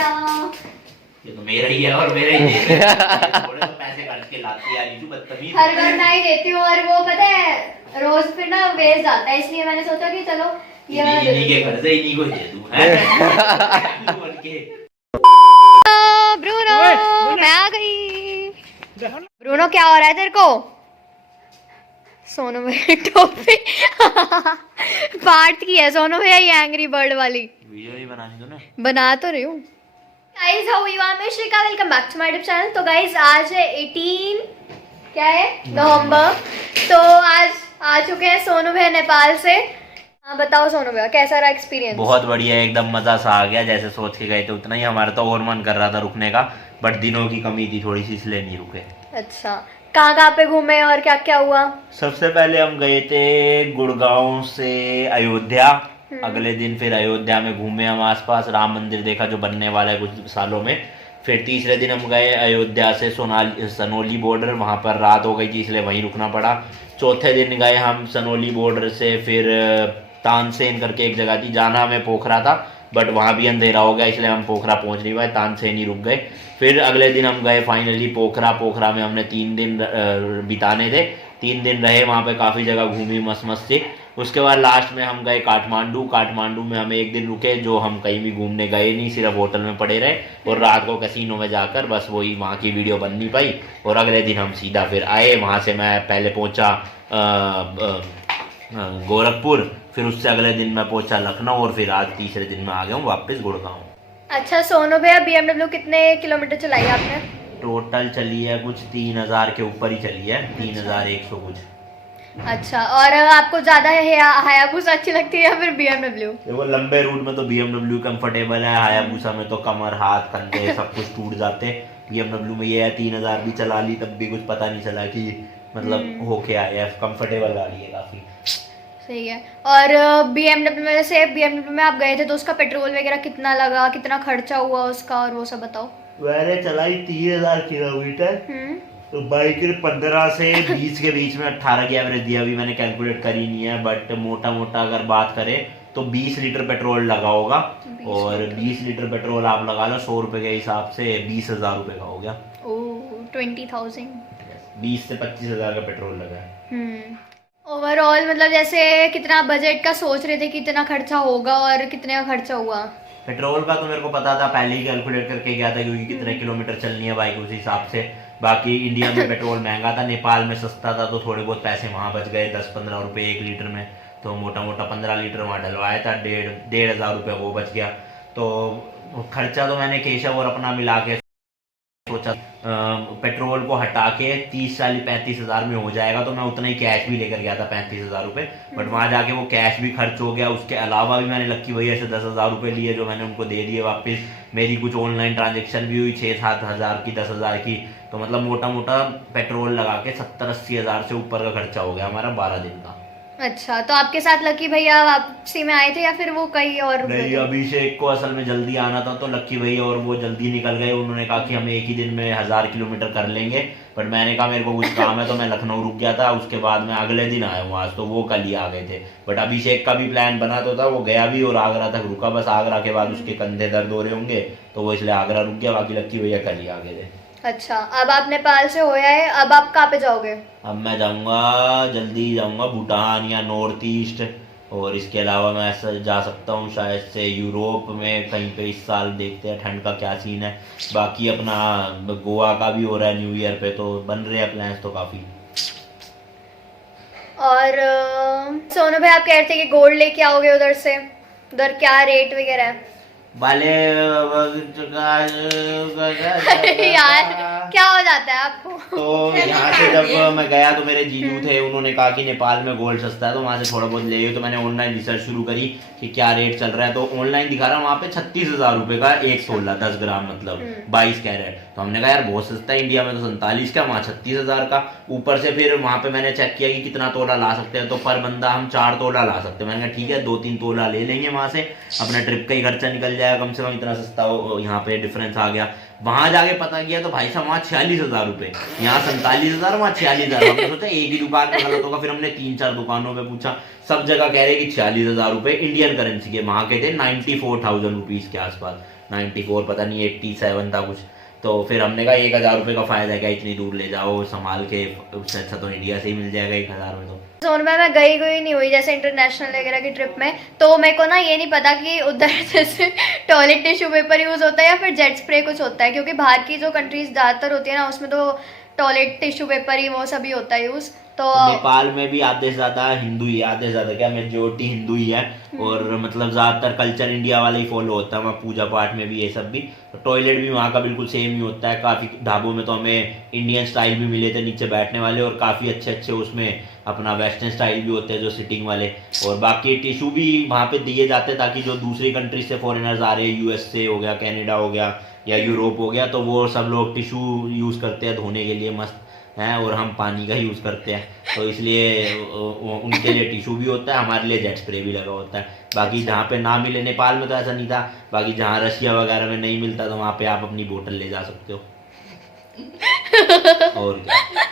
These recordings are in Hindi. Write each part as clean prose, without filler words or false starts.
गया। ये तो मेरा ही है और मेरा ही है। थोड़े तो पैसे खर्च के लाती यार नीचू बदतमीज। हर बार मैं ही देती हूँ और वो पता है रोज फिर ना वेस्ट जाता है, इसलिए मैंने सोचा कि चलो ये वाला इन्हीं के घर से इन्हीं को दे दूं ब्रूनो मैं आ गई। ब्रूनो क्या हो रहा है तेरे को? सोनू भैया टोपी पार्ट की है सोनू भैया, ये एंग्री बर्ड वाली वीडियो ही बनानी तो ना। बना तो रही हूँ। गाइस हाउ यू आर, मैं Shrika, welcome back to my YouTube channel. तो गाइस आज है 18 क्या है नवंबर, तो आज आ चुके हैं सोनू भैया नेपाल से। हाँ बताओ सोनू भैया कैसा रहा एक्सपीरियंस? बहुत बढ़िया, एकदम मजा सा आ गया। जैसे सोच के गए थे उतना ही, हमारा तो और मन कर रहा था रुकने का, बट दिनों की कमी थी थोड़ी सी, इसलिए नहीं रुके। अच्छा, कहाँ कहाँ पे घूमे और क्या क्या हुआ? सबसे पहले हम गए थे गुड़गांव से अयोध्या। अगले दिन फिर अयोध्या में घूमे हम, आसपास राम मंदिर देखा जो बनने वाला है कुछ सालों में। फिर तीसरे दिन हम गए अयोध्या से सनोली बॉर्डर, वहाँ पर रात हो गई थी इसलिए वहीं रुकना पड़ा। चौथे दिन गए हम सनोली बॉर्डर से फिर तानसेन करके एक जगह थी, जाना हमें पोखरा था बट वहाँ भी अंधेरा हो गया इसलिए हम पोखरा पहुँच नहीं पाए, तानसेन ही रुक गए। फिर अगले दिन हम गए फाइनली पोखरा। पोखरा में हमने 3 दिन बिताने थे, 3 दिन रहे वहाँ पे, काफ़ी जगह घूमी मस्त मस्त से। उसके बाद लास्ट में हम गए काठमांडू। काठमांडू में हम एक दिन रुके, जो हम कहीं भी घूमने गए नहीं, सिर्फ होटल में पड़े रहे और रात को कैसीनो में जाकर बस वही वहाँ की वीडियो बन नहीं पाई। और अगले दिन हम सीधा फिर आए, वहाँ से मैं पहले पहुँचा गोरखपुर, फिर उससे अगले दिन मैं पहुँचा लखनऊ और फिर आज तीसरे दिन में आ गया हूँ वापस गुड़गांव। अच्छा सोनू भैया BMW कितने किलोमीटर चलाई आपने? टोटल चली है कुछ 3000 के ऊपर ही चली है, 3100 कुछ। अच्छा, और आपको ज्यादा हायाबुसा अच्छी लगती है या फिर BMW? देखो लंबे रूट में तो BMW कंफर्टेबल है, हायाबुसा में तो कमर हाथ कंधे सब कुछ टूट जाते। BMW में ये है 3000 भी चला ली तब भी कुछ पता नहीं चला कि मतलब होके आया, कंफर्टेबल गाड़ी है काफी। सही है। और BMW में से BMW में आप गए थे तो उसका पेट्रोल वगैरह कितना लगा, कितना खर्चा हुआ उसका, और वो सब बताओ। मैंने चलाई 3000 किलोमीटर, तो बाइक 15 से 20 के बीच में 18 की एवरेज दिया। अभी मैंने कैलकुलेट करी नहीं है बट मोटा मोटा अगर बात करें तो 20 लीटर पेट्रोल लगा होगा। और 20 लीटर पेट्रोल आप लगा लो 100 रुपए के हिसाब से 20,000 रुपए का हो गया। 20,000 20 से 25,000 का पेट्रोल लगा है। ओवरऑल मतलब जैसे कितना बजट का सोच रहे थे, कितना खर्चा होगा और कितने का खर्चा हुआ? पेट्रोल का तो मेरे को पता था, पहले ही कैलकुलेट करके गया था क्योंकि कितने किलोमीटर चलनी है बाइक उस हिसाब से। बाकी इंडिया में पेट्रोल महंगा था, नेपाल में सस्ता था, तो थोड़े बहुत पैसे वहाँ बच गए, 10-15 रुपये 1 लीटर में। तो मोटा मोटा 15 लीटर वहाँ डलवाया था, 1,500 रुपये वो बच गया। तो खर्चा तो मैंने केशव और अपना मिला के सोचा पेट्रोल को हटा के 30-35,000 में हो जाएगा, तो मैं उतना ही कैश भी लेकर गया था 35,000 रुपये। बट वहाँ जाके वो कैश भी खर्च हो गया, उसके अलावा भी मैंने लक्की भैया से 10,000 रुपये लिए जो मैंने उनको दे दिए वापस। मेरी कुछ ऑनलाइन ट्रांजेक्शन भी हुई 6-7 हज़ार की, 10,000 की। तो मतलब मोटा मोटा पेट्रोल लगा के 70-80 हज़ार से ऊपर का खर्चा हो गया हमारा 12 दिन का। अच्छा, तो आपके साथ लकी भैया वापसी में आए थे या फिर वो कहीं और? नहीं, अभिषेक को असल में जल्दी आना था तो लक्की भैया और वो जल्दी निकल गए। उन्होंने कहा कि हम एक ही दिन में 1000 किलोमीटर कर लेंगे, बट मैंने कहा मेरे को कुछ काम है तो मैं लखनऊ रुक गया था। उसके बाद मैं अगले दिन आया हूँ आज, तो वो कल ही आ गए थे। बट अभिषेक का भी प्लान बना तो था, वो गया भी और आगरा तक रुका, बस आगरा के बाद उसके कंधे दर्द हो रहे होंगे तो वो इसलिए आगरा रुक गया। बाकी लक्की भैया कल ही आ गए थे। अच्छा, अब आप नेपाल से हो आए, अब आप कहाँ पे जाओगे? अब मैं जाऊँगा, जल्दी जाऊँगा भूटान या नॉर्थ ईस्ट, और इसके अलावा मैं ऐसा जा सकता हूँ शायद से यूरोप में कहीं पे इस साल। देखते हैं ठंड का क्या सीन है। बाकी अपना गोवा का भी हो रहा है न्यू ईयर पे, तो बन रहे हैं प्लान्स तो काफ़ी। और सोनू भाई आप कह रहे थे कि गोल्ड लेके आओगे उधर से, उधर क्या रेट वगैरह है? वाले यार क्या हो जाता है आपको? तो यहाँ से जब मैं गया तो मेरे जीजू थे, उन्होंने कहा कि नेपाल में गोल्ड सस्ता है तो वहाँ से थोड़ा बहुत ले गए। तो मैंने ऑनलाइन रिसर्च शुरू करी कि क्या रेट चल रहा है, तो ऑनलाइन दिखा रहा है वहाँ पे 36,000 रुपये का 1 तोला 10 ग्राम मतलब 22 कैरेट। तो हमने कहा यार बहुत सस्ता है, इंडिया में तो 47 का, वहाँ 36,000 का। ऊपर से फिर वहाँ पे मैंने चेक किया कि कितना तोला ला सकते हैं, तो पर बंदा हम 4 तोला ला सकते हैं। मैंने कहा ठीक है 2-3 तोला ले लेंगे, वहाँ से अपना ट्रिप का ही खर्चा निकल जाएगा कम से कम, इतना सस्ता यहाँ पे डिफरेंस आ गया। वहां जाके पता किया तो भाई साहब वहाँ 46,000 रुपए, यहाँ 47,000, वहाँ 46,000। हमने सोचा एक ही दुकान में गलत होगा, फिर हमने 3-4 दुकानों पे पूछा, सब जगह कह रहे कि 46,000 रुपए इंडियन करेंसी के, वहां के थे 94,000 रुपीज के आसपास। 94 पता नहीं 87 था कुछ। तो फिर हमने कहा 1,000 रुपये का फ़ायदा है क्या इतनी दूर ले जाओ संभाल के, उससे अच्छा तो इंडिया से ही मिल जाएगा 1,000 में। तो सोनभद्र मैं गई नहीं हुई जैसे इंटरनेशनल वगैरह की ट्रिप में, तो मेरे को ना ये नहीं पता कि उधर जैसे टॉयलेट टिश्यू पेपर यूज़ होता है या फिर जेट स्प्रे कुछ होता है, क्योंकि बाहर की जो कंट्रीज ज़्यादातर होती है ना उसमें तो टॉयलेट टिश्यू पेपर ही वो सभी होता है यूज़। तो नेपाल में भी आधे से ज़्यादा हिंदू ही, आधे से ज़्यादा क्या मेजोरिटी हिंदू ही है, और मतलब ज़्यादातर कल्चर इंडिया वाला ही फॉलो होता है वहाँ, पूजा पाठ में भी ये सब भी। तो टॉयलेट भी वहाँ का बिल्कुल सेम ही होता है। काफ़ी ढाबों में तो हमें इंडियन स्टाइल भी मिले थे नीचे बैठने वाले, और काफ़ी अच्छे अच्छे उसमें अपना वेस्टर्न स्टाइल भी होते हैं जो सिटिंग वाले। और बाकी टिशू भी वहाँ पे दिए जाते हैं ताकि जो दूसरी कंट्री से फॉरेनर्स आ रहे हैं, यूएस से हो गया, कनाडा हो गया या यूरोप हो गया, तो वो सब लोग टिशू यूज़ करते हैं धोने के लिए मस्त हैं, और हम पानी का यूज़ करते हैं, तो इसलिए उनके लिए टिशू भी होता है, हमारे लिए जेट स्प्रे भी लगा होता है। बाकी जहाँ पे ना मिले, नेपाल में तो ऐसा नहीं था, बाकी जहाँ रशिया वगैरह में नहीं मिलता तो वहाँ पे आप अपनी बोतल ले जा सकते हो। और क्या।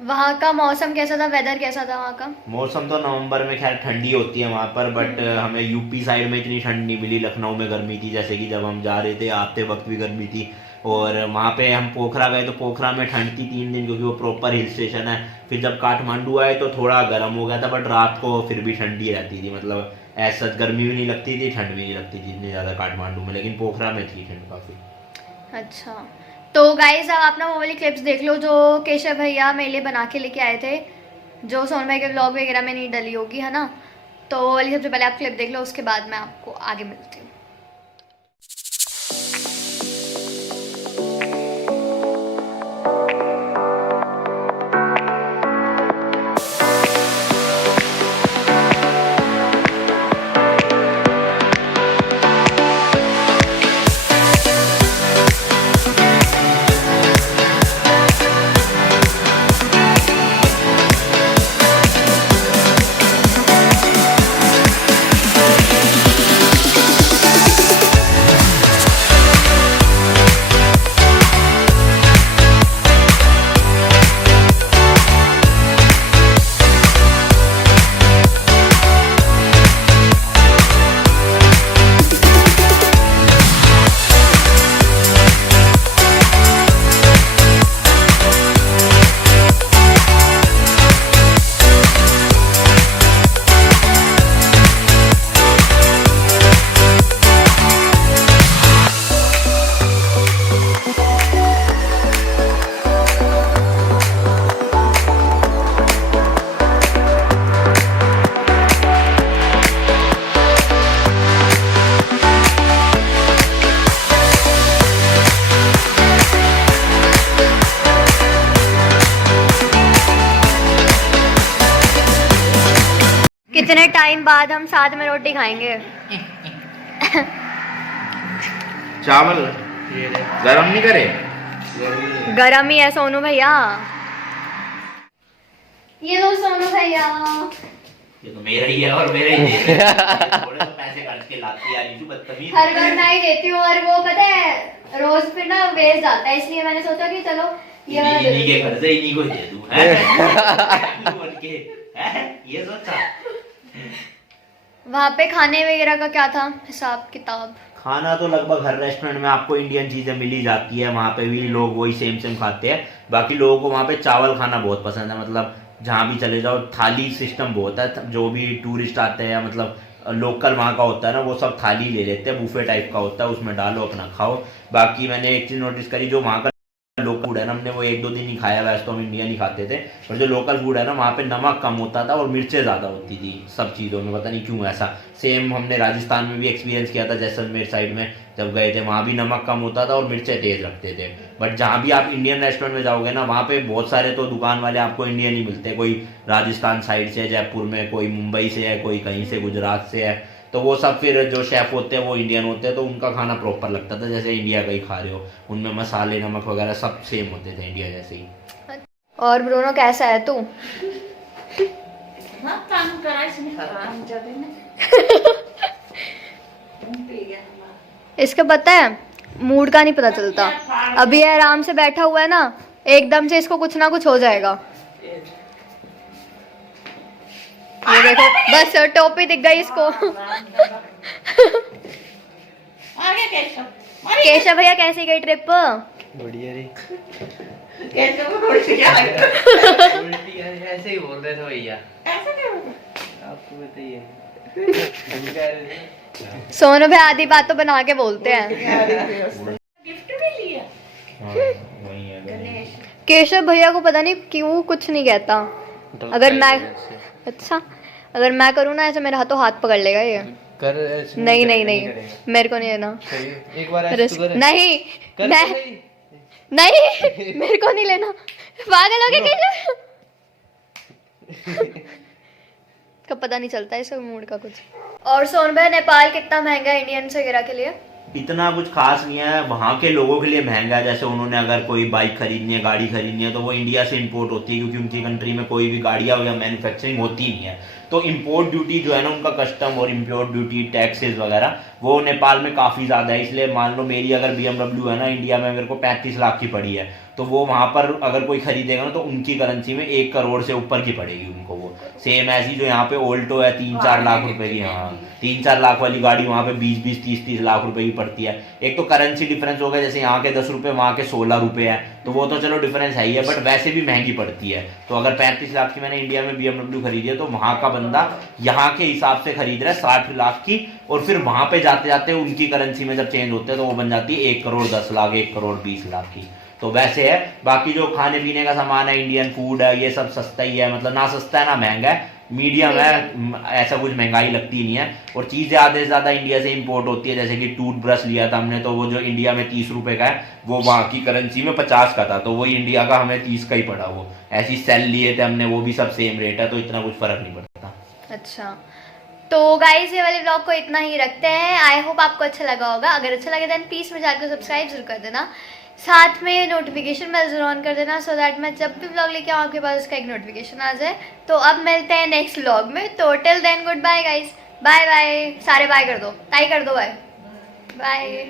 वहाँ का मौसम कैसा था, वेदर कैसा था वहाँ का? मौसम तो नवंबर में खैर ठंडी होती है वहाँ पर, बट हमें यूपी साइड में इतनी ठंड नहीं मिली। लखनऊ में गर्मी थी, जैसे कि जब हम जा रहे थे आते वक्त भी गर्मी थी। और वहाँ पे हम पोखरा गए तो पोखरा में ठंड थी 3 दिन, क्योंकि वो प्रॉपर हिल स्टेशन है। फिर जब काठमांडू आए तो थोड़ा गर्म हो गया था, बट रात को फिर भी ठंडी रहती थी, मतलब ऐसा गर्मी भी नहीं लगती थी, ठंड भी नहीं लगती थी इतनी ज़्यादा काठमांडू में, लेकिन पोखरा में थी ठंड काफ़ी। अच्छा, तो गाइज अब आप ना वो वाली क्लिप्स देख लो जो केशव भैया मेरे लिए बना के लेके आए थे, जो सोन भाई के ब्लॉग वगैरह में नहीं डली होगी, है ना। तो वो वाली सबसे पहले आप क्लिप देख लो, उसके बाद मैं आपको आगे मिलती हूँ। कितने टाइम बाद हम साथ में रोटी खाएंगे? चावल गरम नहीं करे? गरम ही है सोनू भैया। ये लो सोनू भैया, ये तो मेरा ही है और मेरा ही थोड़े तो पैसे खर्च के लाती है नीचू, बदतमीज। हर बार मैं ही देती हूँ, और वो पता है रोज फिर ना वेस्ट जाता है, इसलिए मैंने सोचा कि चलो ये वाला दे इन्हीं के घर से इन्हीं को दे दूं, हैं? बोल के, हैं? ये सोचा। वहाँ पे खाने वगैरह का क्या था हिसाब किताब? खाना तो लगभग हर रेस्टोरेंट में आपको इंडियन चीज़ें मिल ही जाती है, वहाँ पे भी लोग वही सेम खाते हैं। बाकी लोगों को वहाँ पे चावल खाना बहुत पसंद है, मतलब जहाँ भी चले जाओ थाली सिस्टम बहुत है। जो भी टूरिस्ट आते हैं, मतलब लोकल वहाँ का होता है ना, वो सब थाली ले लेते हैं, बुफे टाइप का होता है, उसमें डालो अपना खाओ। बाकी मैंने एक चीज़ नोटिस करी, जो वहाँ का लोकल फूड है ना, हमने वो 1-2 दिन ही खाया, वैसे तो हम इंडियन ही खाते थे, पर जो लोकल फूड है ना वहाँ पे नमक कम होता था और मिर्चें ज़्यादा होती थी सब चीज़ों में, पता नहीं क्यों ऐसा। सेम हमने राजस्थान में भी एक्सपीरियंस किया था, जैसलमेर साइड में जब गए थे, वहाँ भी नमक कम होता था और मिर्चें तेज़ रखते थे। बट जहाँ भी आप इंडियन रेस्टोरेंट में जाओगे ना, वहाँ पे बहुत सारे तो दुकान वाले आपको इंडियन ही मिलते हैं, कोई राजस्थान साइड से है जयपुर में, कोई मुंबई से है, कोई कहीं से गुजरात से है, तो वो सब फिर जो शेफ होते हैं वो इंडियन होते हैं, तो उनका खाना प्रॉपर लगता था, जैसे इंडिया का ही खा रहे हो। उनमें मसाले नमक वगैरह सब सेम होते थे इंडिया जैसे ही। और ब्रूनो कैसा है तू? इसका पता है मूड का नहीं पता चलता, अभी आराम से बैठा हुआ है ना, एकदम से इसको कुछ ना कुछ हो जाएगा। ये देखो बस टोपी दिख गई इसको। आ गया केशव। केशव भैया कैसी गई ट्रिप? बढ़िया रे। केशव को उल्टी क्या लगता? उल्टी ऐसे ही बोल रहे थे भैया। ऐसा क्या? आपको बताइए। हम कह रहे थे। सोनू भैया आधी बात तो बना के बोलते हैं। गिफ्ट भी लिया। हाँ, वही है गणेश। केशव भैया को पता नहीं क्यों कुछ नहीं कहता। अगर मैं अच्छा अगर मैं करूँ ना ऐसे मेरे हाथों हाथ पकड़ लेगा ये। कर ऐसे नहीं नहीं नहीं करेगा। मेरे को नहीं लेना। सही है। एक बार ऐसे तो कर। नहीं कर मैं तो सही। नहीं मेरे को नहीं लेना। पागल हो गया केशव? कब पता नहीं चलता है इसका मूड का कुछ। और सोनू भैया नेपाल कितना महंगा है इंडियंस वगैरह के लिए? इतना कुछ खास नहीं है, वहाँ के लोगों के लिए महंगा है। जैसे उन्होंने अगर कोई बाइक खरीदनी है, गाड़ी खरीदनी है, तो वो इंडिया से इंपोर्ट होती है, क्योंकि उनकी कंट्री में कोई भी गाड़ियाँ या मैन्युफैक्चरिंग होती नहीं है। तो इंपोर्ट ड्यूटी जो है ना, उनका कस्टम और इंपोर्ट ड्यूटी टैक्सेस वगैरह वो नेपाल में काफ़ी ज़्यादा है। इसलिए मान लो मेरी अगर BMW है ना, इंडिया में मेरे को 35 लाख की पड़ी है, तो वो वहाँ पर अगर कोई खरीदेगा ना तो उनकी करेंसी में 1 करोड़ से ऊपर की पड़ेगी उनको। वो सेम ऐसी जो यहाँ पे ऑल्टो है 3-4 लाख रुपए की, हाँ 3-4 लाख वाली गाड़ी वहाँ पे 20-20 30-30 लाख रुपए की पड़ती है। एक तो करेंसी डिफरेंस हो गया, जैसे यहाँ के 10 रुपये वहाँ के 16 रुपये है, तो वो तो चलो डिफरेंस है ही है, बट वैसे भी महंगी पड़ती है। तो अगर 35 लाख की मैंने इंडिया में BMW खरीदी है, तो वहाँ का बंदा यहाँ के हिसाब से खरीद रहा है 60 लाख की, और फिर वहाँ पे जाते जाते उनकी करेंसी में जब चेंज होते हैं तो वो बन जाती है 1 करोड़ 10 लाख 1 करोड़ 20 लाख की। तो वैसे है। बाकी जो खाने पीने का सामान है, इंडियन फूड है, ये सब सस्ता ही है, मतलब ना सस्ता है ना महंगा है, मीडियम है, ऐसा कुछ महंगाई लगती नहीं है। और चीज़ें आधे से ज़्यादा इंडिया से इंपोर्ट होती है। जैसे कि टूथब्रश लिया था हमने, तो वो जो इंडिया में 30 रुपये का है, वो वहाँ की करेंसी में 50 का था, तो वही इंडिया का हमें 30 का ही पड़ा। वो ऐसी सेल लिए थे हमने, वो भी सब सेम रेट है, तो इतना कुछ फ़र्क नहीं पड़ता। अच्छा तो गाइस ये वाले ब्लॉग को इतना ही रखते हैं। आई होप आपको अच्छा लगा होगा। अगर अच्छा लगे देन प्लीज़ मेरे चैनल को सब्सक्राइब जरूर कर देना, साथ में नोटिफिकेशन बेल जरूर ऑन कर देना, सो दैट मैं जब भी ब्लॉग लेके आऊँ आपके पास उसका एक नोटिफिकेशन आ जाए। तो अब मिलते हैं नेक्स्ट ब्लॉग में। तो till then good bye guys. Bye bye. सारे बाय कर दो, टाई कर दो, बाय बाय।